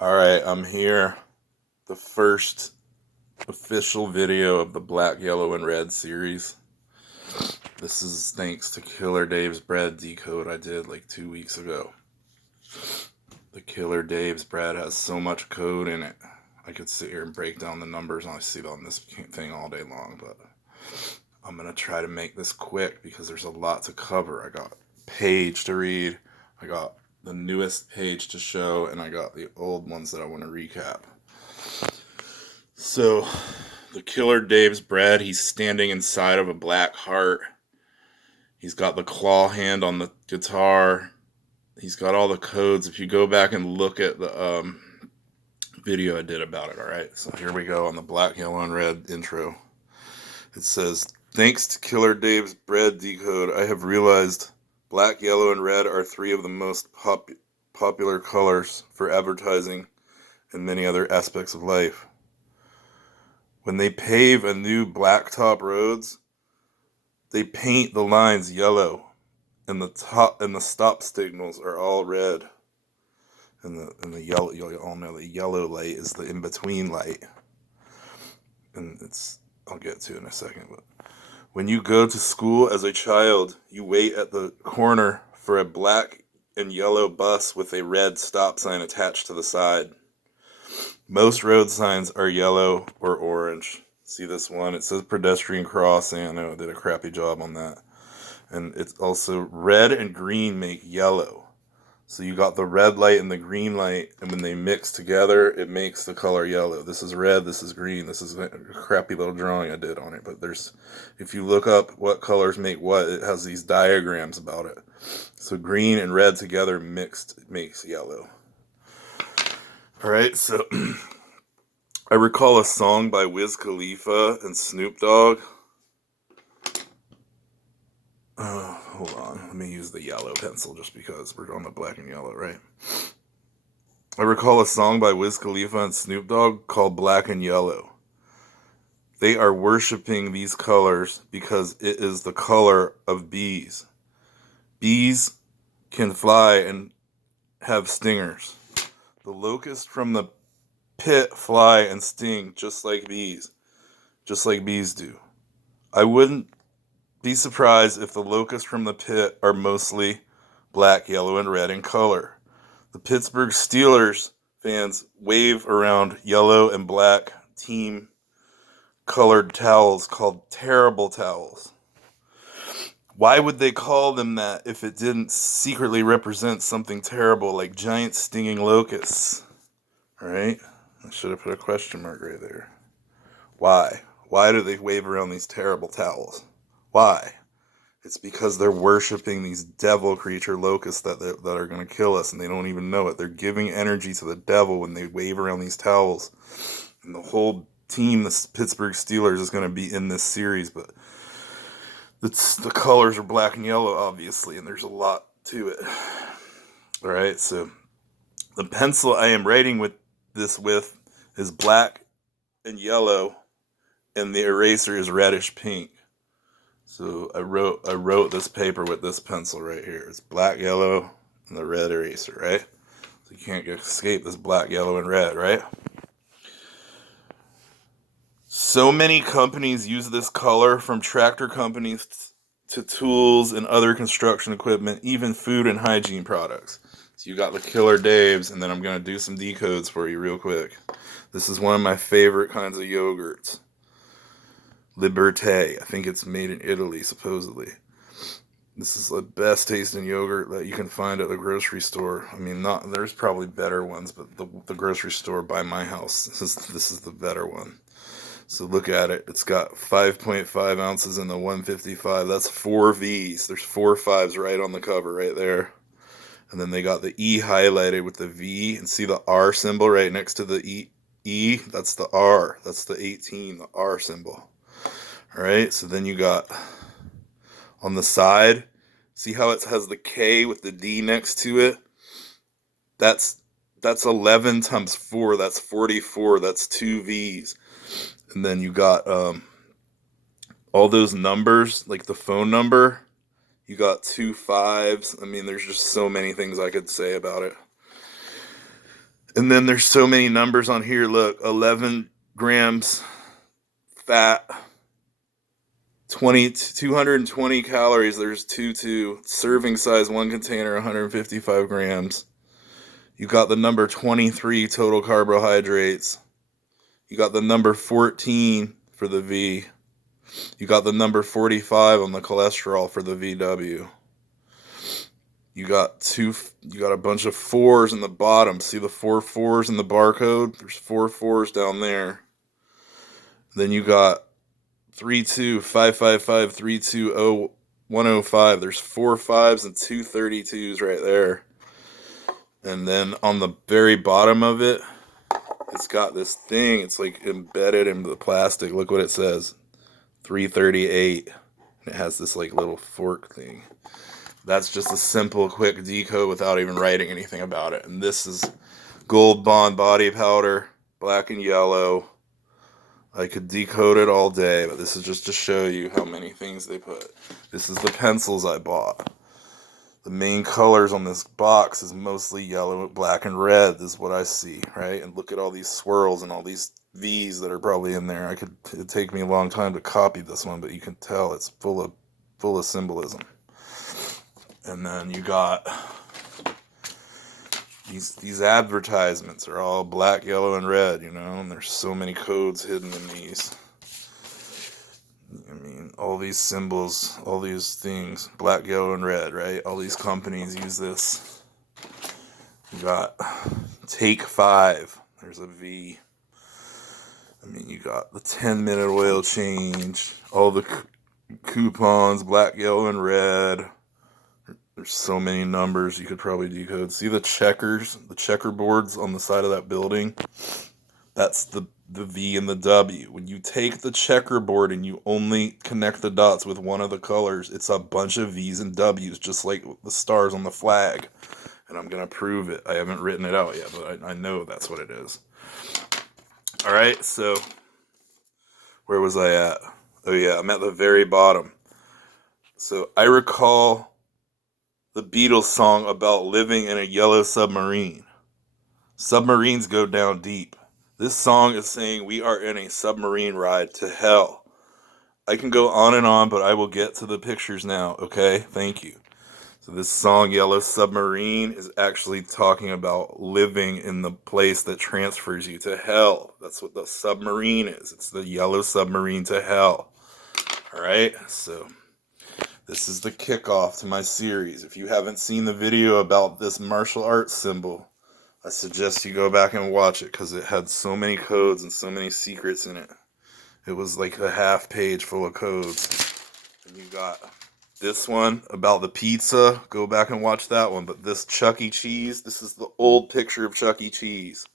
All right, I'm here. The first official video of the Black, Yellow, and Red series. This is thanks to Killer Dave's Bread decode I did like 2 weeks ago. The Killer Dave's Bread has so much code in it. I could sit here and break down the numbers and I see it on this thing all day long, but I'm going to try to make this quick because there's a lot to cover. I got page to read, I got the newest page to show, and I got the old ones that I want to recap. So, the Killer Dave's Bread, he's standing inside of a black heart. He's got the claw hand on the guitar. He's got all the codes. If you go back and look at the video I did about it, all right? So here we go on the Black, Yellow, and Red intro. It says, thanks to Killer Dave's Bread decode, I have realized black, yellow, and red are three of the most popular colors for advertising and many other aspects of life. When they pave a new blacktop roads, they paint the lines yellow, and the stop signals are all red. And the yellow, you all know the yellow light is the in between light, and I'll get to it in a second. But when you go to school as a child, you wait at the corner for a black and yellow bus with a red stop sign attached to the side. Most road signs are yellow or orange. See this one? It says pedestrian crossing. I know I did a crappy job on that. And it's also red and green make yellow. So you got the red light and the green light, and when they mix together, it makes the color yellow. This is red, this is green. This is a crappy little drawing I did on it. But if you look up what colors make what, it has these diagrams about it. So green and red together mixed makes yellow. All right, so I recall a song by Wiz Khalifa and Snoop Dogg. Hold on, let me use the yellow pencil just because we're on the black and yellow, right? I recall a song by Wiz Khalifa and Snoop Dogg called Black and Yellow. They are worshiping these colors because it is the color of bees. Bees can fly and have stingers. The locusts from the pit fly and sting just like bees do. I wouldn't be surprised if the locusts from the pit are mostly black, yellow, and red in color. The Pittsburgh Steelers fans wave around yellow and black team colored towels called terrible towels. Why would they call them that if it didn't secretly represent something terrible like giant stinging locusts? All right? I should have put a question mark right there. Why? Why do they wave around these terrible towels? Why? It's because they're worshiping these devil creature locusts that are going to kill us, and they don't even know it. They're giving energy to the devil when they wave around these towels. And the whole team, the Pittsburgh Steelers, is going to be in this series, but the colors are black and yellow, obviously, and there's a lot to it. All right, so the pencil I am writing with is black and yellow, and the eraser is reddish pink. So I wrote this paper with this pencil right here. It's black, yellow, and the red eraser, right? So you can't escape this black, yellow, and red, right? So many companies use this color, from tractor companies to tools and other construction equipment, even food and hygiene products. So you got the Killer Dave's, and then I'm going to do some decodes for you real quick. This is one of my favorite kinds of yogurts. Liberté. I think it's made in Italy, supposedly. This is the best tasting yogurt that you can find at the grocery store. I mean, there's probably better ones, but the grocery store by my house, this is the better one. So look at it. It's got 5.5 ounces in the 155. That's 4 V's. There's 4 5s right on the cover right there. And then they got the E highlighted with the V. And see the R symbol right next to the E? That's the R. That's the 18, the R symbol. All right, so then you got on the side, see how it has the K with the D next to it? That's 11 times 4. That's 44. That's 2 V's. And then you got all those numbers, like the phone number. You got 2 5s. I mean, there's just so many things I could say about it. And then there's so many numbers on here. Look, 11 grams fat, 220 calories. There's 2 serving size, one container, 155 grams. You got the number 23 total carbohydrates. You got the number 14 for the V. You got the number 45 on the cholesterol for the VW. You got a bunch of 4s in the bottom. See the 4 4s in the barcode? There's 4 4s down there. Then you got 32 555 320 105. There's 4 5s and 2 32s right there. And then on the very bottom of it, it's got this thing. It's like embedded into the plastic. Look what it says. 338. It has this like little fork thing. That's just a simple, quick decode without even writing anything about it. And this is Gold Bond body powder, black and yellow. I could decode it all day, but this is just to show you how many things they put. This is the pencils I bought. The main colors on this box is mostly yellow, black, and red. This is what I see, right? And look at all these swirls and all these V's that are probably in there. It'd take me a long time to copy this one, but you can tell it's full of symbolism. And then you got these advertisements are all black, yellow, and red, and there's so many codes hidden in these. I mean, all these symbols, all these things, black, yellow, and red, right? All these companies use this. You got Take 5. There's a V. I mean, you got the 10-minute oil change, all the coupons, black, yellow, and red. There's so many numbers you could probably decode. See the checkerboards on the side of that building? That's the V and the W. When you take the checkerboard and you only connect the dots with one of the colors, it's a bunch of V's and W's, just like the stars on the flag. And I'm going to prove it. I haven't written it out yet, but I know that's what it is. All right, so where was I at? Oh, yeah, I'm at the very bottom. So I recall the Beatles song about living in a yellow submarine. Submarines go down deep. This song is saying we are in a submarine ride to hell. I can go on and on, but I will get to the pictures now, okay? Thank you. So this song, Yellow Submarine, is actually talking about living in the place that transfers you to hell. That's what the submarine is. It's the yellow submarine to hell. All right, so this is the kickoff to my series. If you haven't seen the video about this martial arts symbol, I suggest you go back and watch it because it had so many codes and so many secrets in it. It was like a half page full of codes. And you got this one about the pizza. Go back and watch that one. But this Chuck E. Cheese, this is the old picture of Chuck E. Cheese.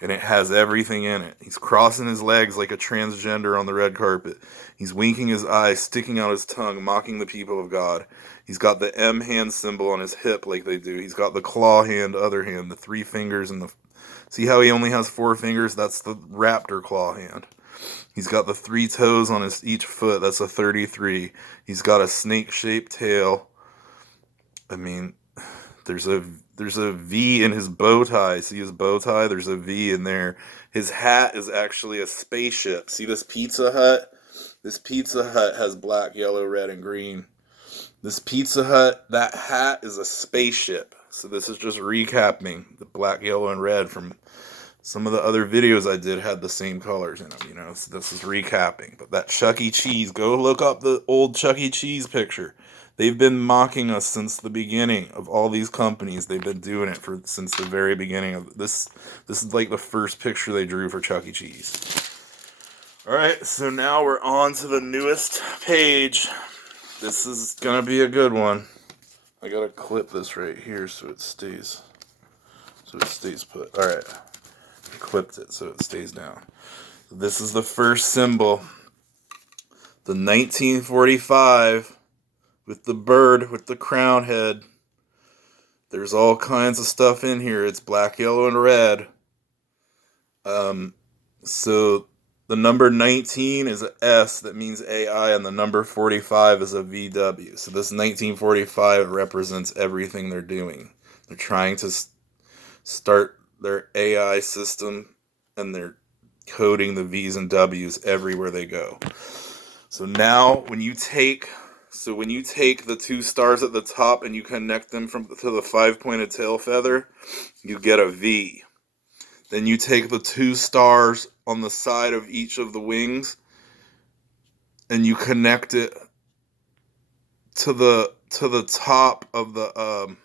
And it has everything in it. He's crossing his legs like a transgender on the red carpet. He's winking his eyes, sticking out his tongue, mocking the people of God. He's got the M hand symbol on his hip like they do. He's got the claw hand, other hand, the 3 fingers, and the... See how he only has 4 fingers? That's the raptor claw hand. He's got the 3 toes on each foot. That's a 33. He's got a snake-shaped tail. I mean, there's a V in his bow tie. See his bow tie? There's a V in there. His hat is actually a spaceship. See this Pizza Hut? This Pizza Hut has black, yellow, red, and green. This Pizza Hut, that hat is a spaceship. So this is just recapping the black, yellow, and red from some of the other videos I did had the same colors in them, So this is recapping. But that Chuck E. Cheese, go look up the old Chuck E. Cheese picture. They've been mocking us since the beginning of all these companies. They've been doing it since the very beginning of this. This is like the first picture they drew for Chuck E. Cheese. All right, so now we're on to the newest page. This is gonna be a good one. I gotta clip this right here so it stays put. All right, I clipped it so it stays down. This is the first symbol, the 1945. With the bird, with the crown head. There's all kinds of stuff in here. It's black, yellow, and red. So the number 19 is an S. That means AI. And the number 45 is a VW. So this 1945 represents everything they're doing. They're trying to start their AI system, and they're coding the V's and W's everywhere they go. So now when you take the two stars at the top and you connect them to the 5-pointed tail feather, you get a V. Then you take the two stars on the side of each of the wings and you connect it to the top of the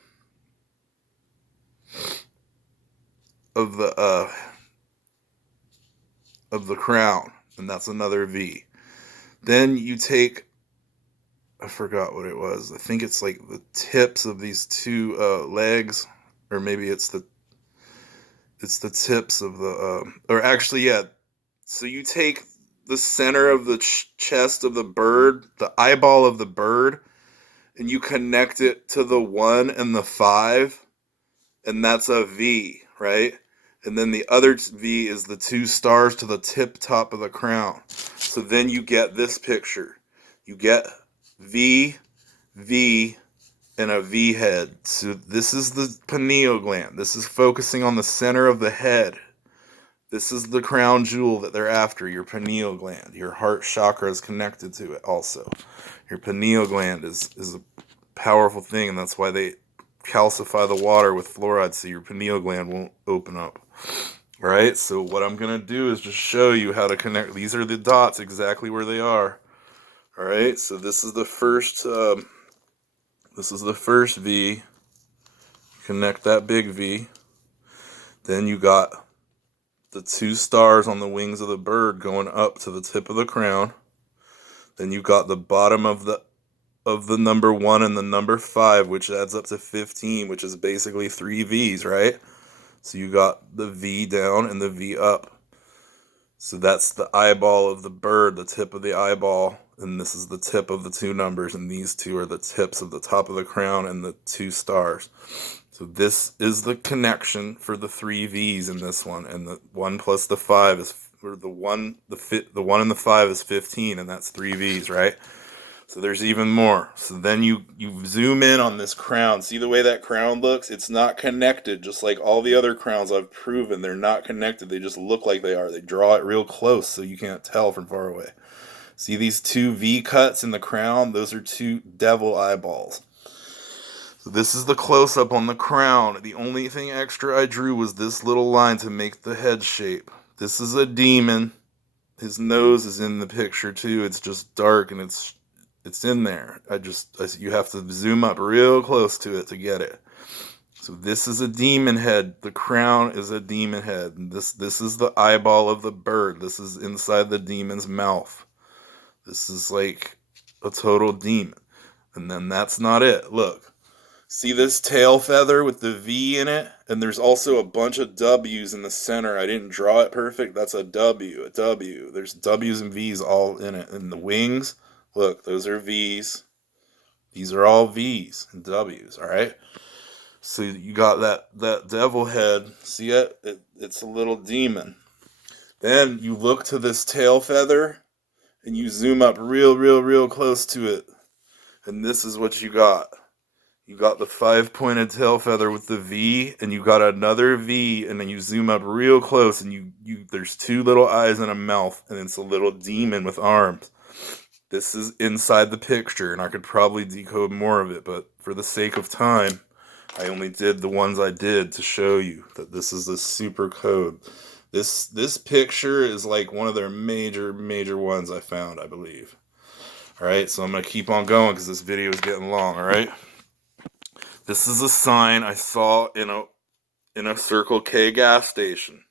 crown, and that's another V. Then you take, I forgot what it was. I think it's like the tips of these two legs, or maybe it's the tips of the or actually, yeah. So you take the center of the chest of the bird, the eyeball of the bird, and you connect it to the 1 and the 5, and that's a V, right? And then the other V is the two stars to the tip top of the crown. So then you get this picture. You get V, V, and a V head. So this is the pineal gland. This is focusing on the center of the head. This is the crown jewel that they're after, your pineal gland. Your heart chakra is connected to it also. Your pineal gland is a powerful thing, and that's why they calcify the water with fluoride so your pineal gland won't open up. All right, so what I'm going to do is just show you how to connect. These are the dots exactly where they are. All right, so this is the first V. Connect that big V. Then you got the two stars on the wings of the bird going up to the tip of the crown. Then you got the bottom of the number 1 and the number 5, which adds up to 15, which is basically 3 V's, right? So you got the V down and the V up. So that's the eyeball of the bird, the tip of the eyeball, and this is the tip of the two numbers, and these two are the tips of the top of the crown and the two stars. So this is the connection for the 3 V's in this one, and the 1 plus the 5 is, or the 1 and the 5 is 15, and that's 3 V's, right? So there's even more. So then you zoom in on this crown. See the way that crown looks? It's not connected, just like all the other crowns I've proven. They're not connected. They just look like they are. They draw it real close so you can't tell from far away. See these 2 V cuts in the crown? Those are 2 devil eyeballs. So this is the close-up on the crown. The only thing extra I drew was this little line to make the head shape. This is a demon. His nose is in the picture too. It's just dark and it's in there. You have to zoom up real close to it to get it. So this is a demon head. The crown is a demon head. And this is the eyeball of the bird. This is inside the demon's mouth. This is like a total demon. And then that's not it. Look. See this tail feather with the V in it? And there's also a bunch of W's in the center. I didn't draw it perfect. That's a W, a W. There's W's and V's all in it. And the wings, look, those are V's. These are all V's and W's, all right? So you got that devil head. See it? It's a little demon. Then you look to this tail feather and you zoom up real close to it. And this is what you got. You got the 5-pointed tail feather with the V, and you got another V, and then you zoom up real close, and you there's 2 little eyes and a mouth, and it's a little demon with arms. This is inside the picture, and I could probably decode more of it, but for the sake of time, I only did the ones I did to show you that this is the super code. This picture is like one of their major ones I found, I believe. All right, so I'm going to keep on going because this video is getting long, all right? This is a sign I saw in a Circle K gas station.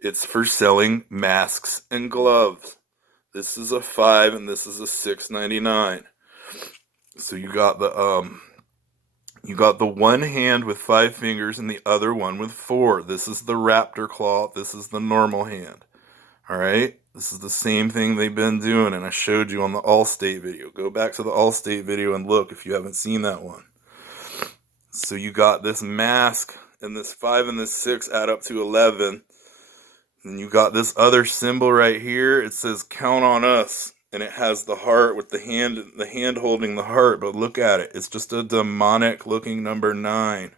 It's for selling masks and gloves. This is a 5 and this is a $6.99. So you got the one hand with 5 fingers and the other one with 4. This is the raptor claw. This is the normal hand. All right? This is the same thing they've been doing, and I showed you on the Allstate video. Go back to the Allstate video and look if you haven't seen that one. So you got this mask, and this 5 and this 6 add up to 11. And you got this other symbol right here. It says "Count on Us," and it has the heart with the hand holding the heart. But look at it. It's just a demonic looking number 9.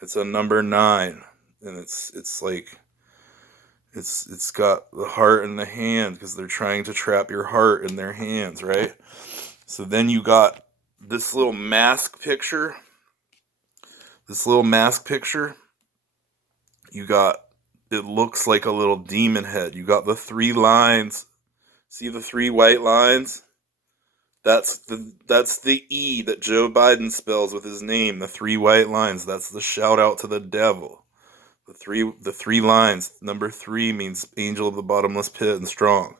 It's a number 9. and it's like it's got the heart in the hand because they're trying to trap your heart in their hands, right? So then you got this little mask picture. This little mask picture. You got, it looks like a little demon head. You got the three lines. See the three white lines? That's the E that Joe Biden spells with his name, the three white lines. That's the shout out to the devil. The three lines. Number 3 means angel of the bottomless pit and strong.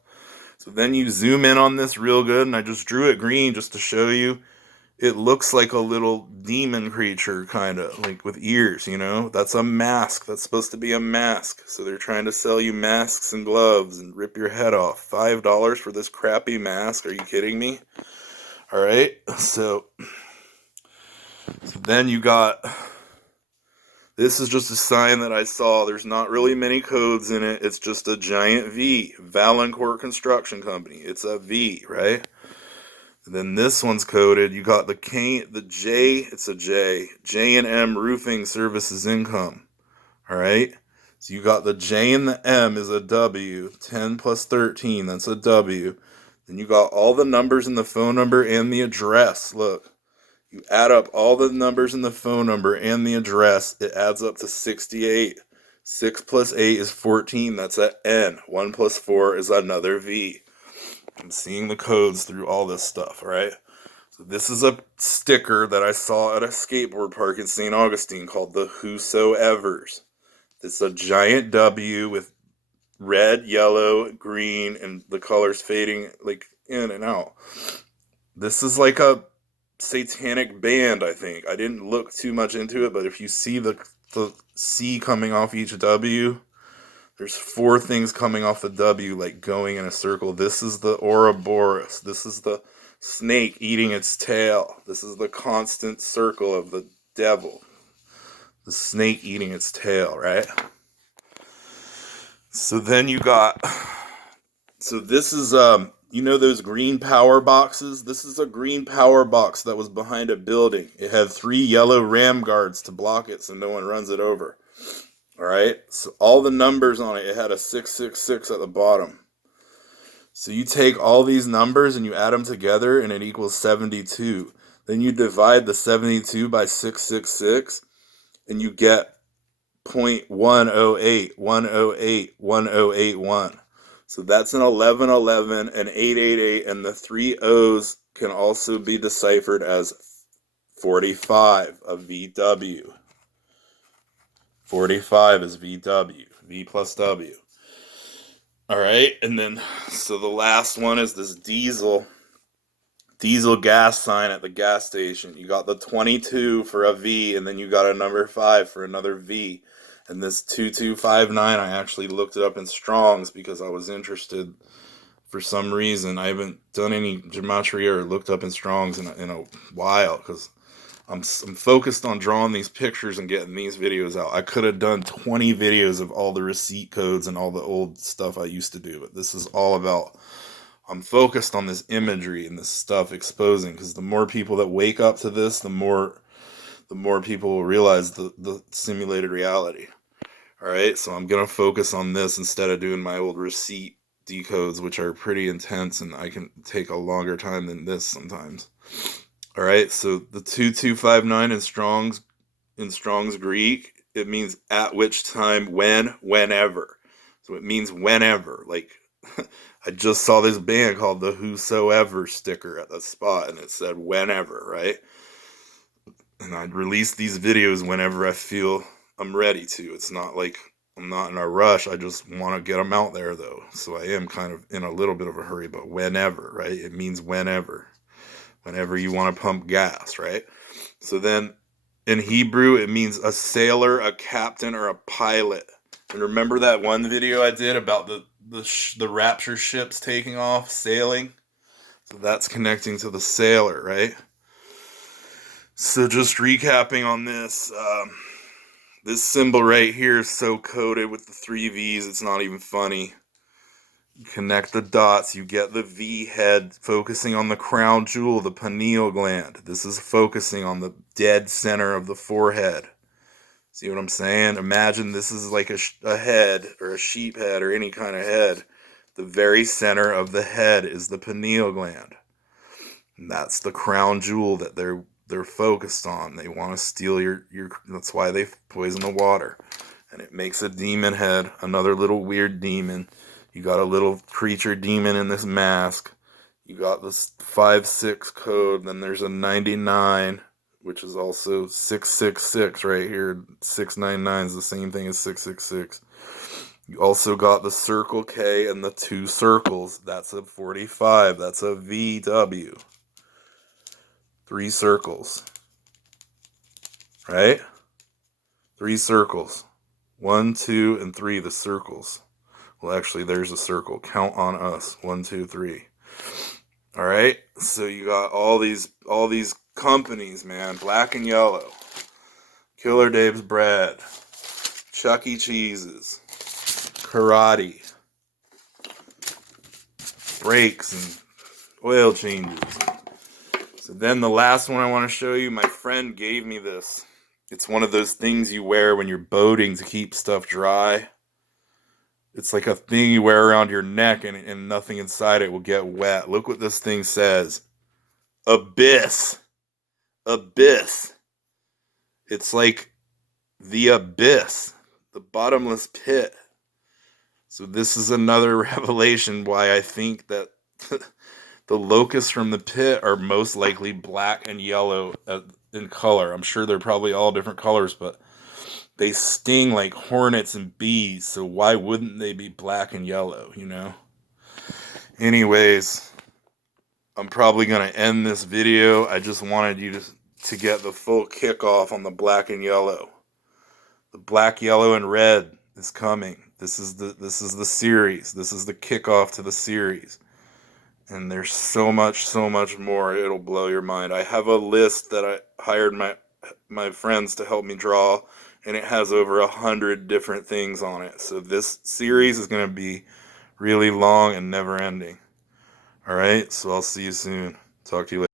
So then you zoom in on this real good, and I just drew it green just to show you. It looks like a little demon creature, kind of, like with ears, you know? That's a mask. That's supposed to be a mask. So they're trying to sell you masks and gloves and rip your head off. $5 for this crappy mask? Are you kidding me? All right. So then you got, this is just a sign that I saw. There's not really many codes in it. It's just a giant V. Valancourt Construction Company. It's a V, right? And then this one's coded. You got the K, the J, it's a J. J&M Roofing Services Income. All right? So you got the J and the M is a W. 10 plus 13, that's a W. Then you got all the numbers in the phone number and the address. Look. You add up all the numbers in the phone number and the address, it adds up to 68. 6 plus 8 is 14, that's an N. 1 plus 4 is another V. I'm seeing the codes through all this stuff, all right? So this is a sticker that I saw at a skateboard park in St. Augustine called the Whosoevers. It's a giant W with red, yellow, green, and the colors fading like in and out. This is like a satanic band, I think. I didn't look too much into it, but if you see the C coming off each W, there's 4 things coming off the W, like going in a circle. This is the Ouroboros. This is the snake eating its tail. This is the constant circle of the devil. The snake eating its tail, right? So then you got, so this is, you know those green power boxes? This is a green power box that was behind a building. It had 3 yellow ram guards to block it so no one runs it over. All right, so all the numbers on it, it had a 666 at the bottom. So you take all these numbers and you add them together and it equals 72. Then you divide the 72 by 666 and you get 0.108, 108, 1081. So that's an 1111, an 888, and the 3 O's can also be deciphered as 45 of VW. 45 is VW, V plus W. All right, and then, so the last one is this diesel gas sign at the gas station. You got the 22 for a V, and then you got a number 5 for another V. And this 2259, I actually looked it up in Strong's because I was interested for some reason. I haven't done any gematria or looked up in Strong's in a while because I'm focused on drawing these pictures and getting these videos out. I could have done 20 videos of all the receipt codes and all the old stuff I used to do, but this is all about, I'm focused on this imagery and this stuff exposing, because the more people that wake up to this, the more people will realize the simulated reality. All right, so I'm going to focus on this instead of doing my old receipt decodes, which are pretty intense and I can take a longer time than this sometimes. All right, so the 2259 in Strong's Greek, it means at which time, when, whenever. So it means whenever. Like, I just saw this band called the Whosoever sticker at the spot, and it said whenever, right? And I'd release these videos whenever I feel I'm ready to. It's not like I'm not in a rush. I just want to get them out there, though. So I am kind of in a little bit of a hurry, but whenever, right? It means whenever. Whenever you want to pump gas, right? So then in Hebrew, it means a sailor, a captain, or a pilot. And remember that one video I did about the Rapture ships taking off, sailing? So that's connecting to the sailor, right? So just recapping on this, this symbol right here is so coded with the 3 V's, it's not even funny. You connect the dots, you get the V head focusing on the crown jewel, the pineal gland. This is focusing on the dead center of the forehead. See what I'm saying? Imagine this is like a head or a sheep head or any kind of head. The very center of the head is the pineal gland. And that's the crown jewel that they're focused on. They want to steal your that's why they poison the water. And it makes a demon head, another little weird demon. You got a little creature demon in this mask. You got this 5-6 code, then there's a 99, which is also 666 right here. 699 is the same thing as 666. You also got the circle K and the 2 circles. That's a 45. That's a VW. 3 circles. Right? 3 circles. 1, 2, and 3, the circles. Well, actually, there's a circle. Count on us. 1, 2, 3. All right. So you got all these companies, man. Black and Yellow, Killer Dave's Bread, Chuck E. Cheese's, Karate, brakes and oil changes. So then the last one I want to show you, my friend gave me this. It's one of those things you wear when you're boating to keep stuff dry. It's like a thing you wear around your neck and nothing inside it will get wet. Look what this thing says. Abyss. Abyss. It's like the abyss, the bottomless pit. So this is another revelation why I think that the locusts from the pit are most likely black and yellow in color. I'm sure they're probably all different colors, but they sting like hornets and bees, so why wouldn't they be black and yellow, you know? Anyways, I'm probably going to end this video. I just wanted you to get the full kickoff on the black and yellow. The black, yellow, and red is coming. This is the series. This is the kickoff to the series. And there's so much more. It'll blow your mind. I have a list that I hired my friends to help me draw, and it has over 100 different things on it. So this series is going to be really long and never ending. All right, so I'll see you soon. Talk to you later.